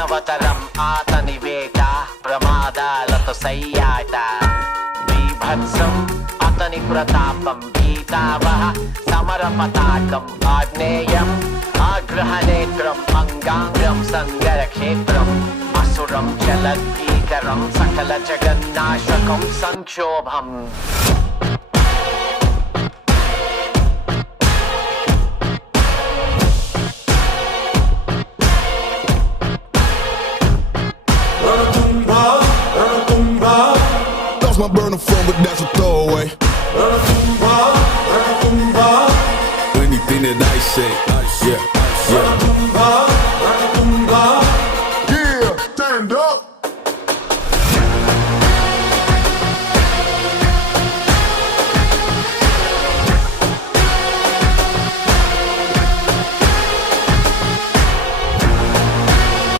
మానవతరం ఆతని వేట ప్రమాదాలతో సయ్యాట బీభత్సం అతని ప్రతాపం గీతావహ సమర పతాకం ఆగ్నేయం ఆగ్రహనేత్రం అంగాంగం సంగర క్షేత్రం అసురం చలద్భీకరం సకల జగన్నాశకం సంక్షోభం My burner phone, but that's a throwaway. Anything that I say, yeah, yeah.